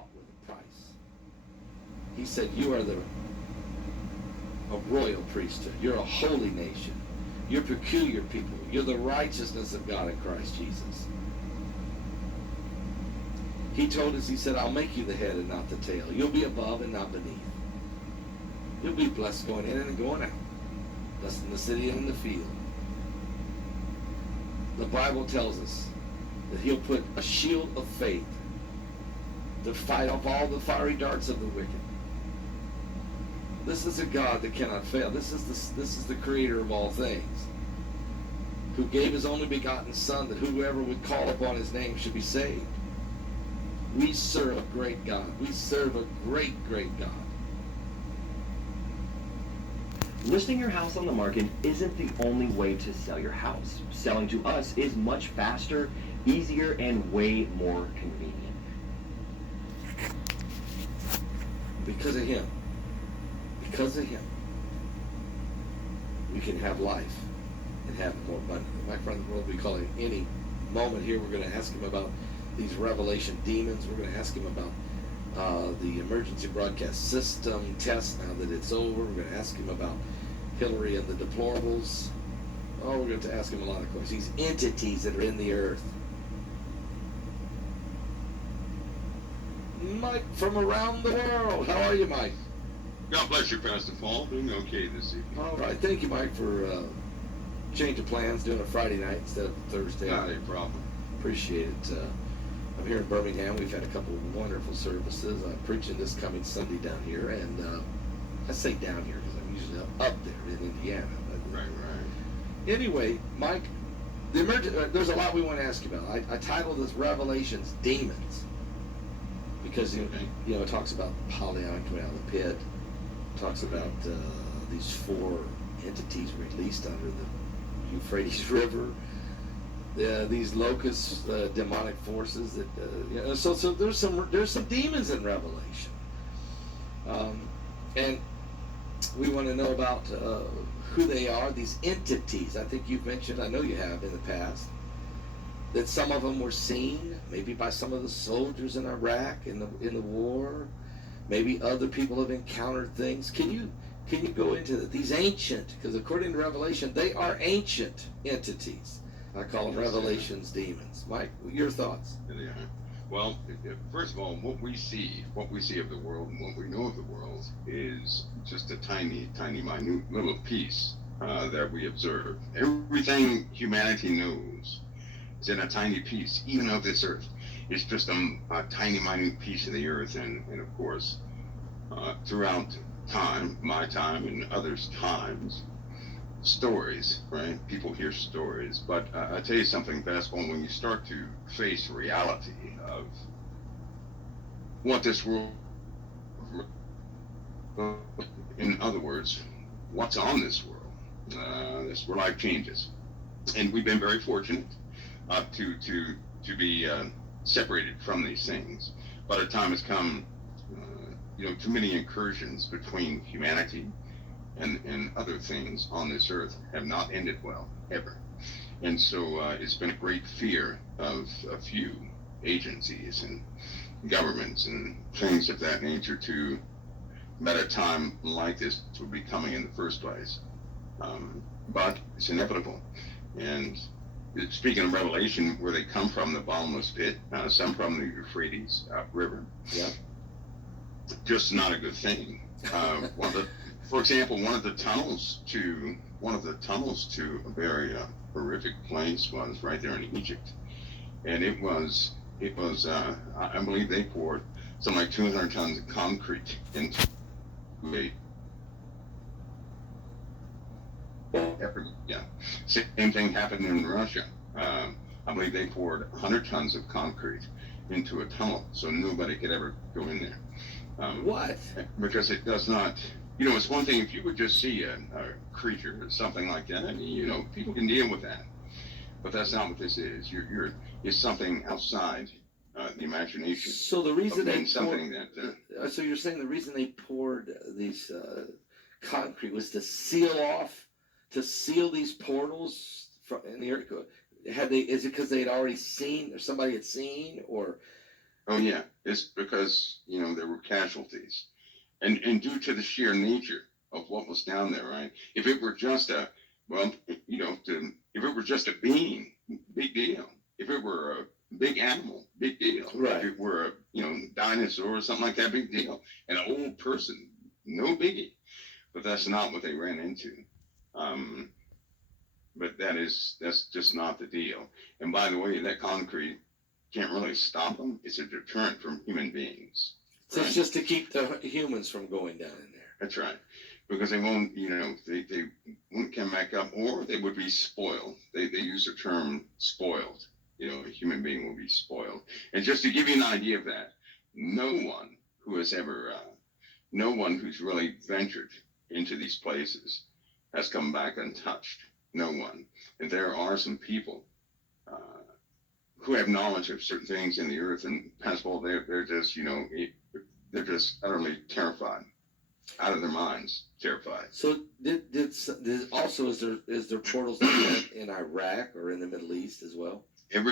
bought with a price. He said, you are a royal priesthood. You're a holy nation. You're peculiar people. You're the righteousness of God in Christ Jesus. He told us, he said, I'll make you the head and not the tail. You'll be above and not beneath. You'll be blessed going in and going out. Blessed in the city and in the field. The Bible tells us that he'll put a shield of faith to fight off all the fiery darts of the wicked. This is a God that cannot fail. This is the creator of all things, who gave his only begotten Son that whoever would call upon his name should be saved. We serve a great God. We serve a great, great God. Listing your house on the market isn't the only way to sell your house. Selling to us is much faster, easier, and way more convenient. Because of him. Because of him. We can have life and have it more abundantly. My friend, the world we call it any moment here. We're going to ask him about these revelation demons. We're going to ask him about the emergency broadcast system test now that it's over. We're going to ask him about Hillary and the deplorables. Oh, we're going to ask him a lot of questions. These entities that are in the earth. Mike from around the world. How are you, Mike? God bless you, Pastor Paul. Doing okay this evening. All right. Thank you, Mike, for change of plans, doing a Friday night instead of Thursday. Not a problem. Appreciate it. I'm here in Birmingham. We've had a couple of wonderful services. I'm preaching this coming Sunday down here, and I say down here because I'm usually up there in Indiana. Right. Anyway, Mike, there's a lot we want to ask you about. I titled this Revelations Demons because it talks about Pollyon coming out of the pit. It talks about these 4 entities released under the Euphrates River. These locusts, demonic forces that so there's some demons in Revelation, and we want to know about who they are. These entities. I think you've mentioned. I know you have in the past that some of them were seen, maybe by some of the soldiers in Iraq in the war. Maybe other people have encountered things. Can you go into these ancient? Because according to Revelation, they are ancient entities. I call them Revelations demons. Mike, your thoughts? Yeah. Well, first of all, what we see of the world and what we know of the world is just a tiny, minute little piece that we observe. Everything humanity knows is in a tiny piece, even of this earth. It's just a tiny, minute piece of the earth, and of course, throughout time, my time and others' times, stories, right? People hear stories, but I tell you something, Pascal, when you start to face reality of what this world, in other words, what's on this world, that's where life changes. And we've been very fortunate to be separated from these things, but a time has come, too many incursions between humanity and other things on this earth have not ended well, ever. And so it's been a great fear of a few agencies and governments and things of that nature to that a time like this would be coming in the first place. But it's inevitable. And speaking of Revelation, where they come from, the bottomless pit, some from the Euphrates River. Yeah. Just not a good thing. For example, one of the tunnels to a very horrific place was right there in Egypt, and it was I believe they poured something like 200 tons of concrete into a Same thing happened in Russia. I believe they poured 100 tons of concrete into a tunnel so nobody could ever go in there. What? Because it does not. It's one thing if you would just see a creature or something like that. People can deal with that, but that's not what this is. It's something outside the imagination. So the reason they something that. So you're saying the reason they poured these concrete was to seal these portals in the earth. Is it because they had already seen, or somebody had seen, or Oh yeah, it's because there were casualties, and due to the sheer nature of what was down there, right? If it were just a well, if it were just a being, big deal. If it were a big animal, big deal. Right. If it were a dinosaur or something like that, big deal. An old person, no biggie. But that's not what they ran into. Um, but that's just not the deal. And by the way, that concrete can't really stop them. It's a deterrent from human beings. So it's just to keep the humans from going down in there. That's right. Because they won't, they won't come back up, or they would be spoiled. They use the term spoiled. A human being will be spoiled. And just to give you an idea of that, no one who's really ventured into these places has come back untouched. No one. And there are some people who have knowledge of certain things in the earth, and Pascal, they're just, they're just utterly terrified, out of their minds, terrified. So did also is there portals in Iraq or in the Middle East as well? Every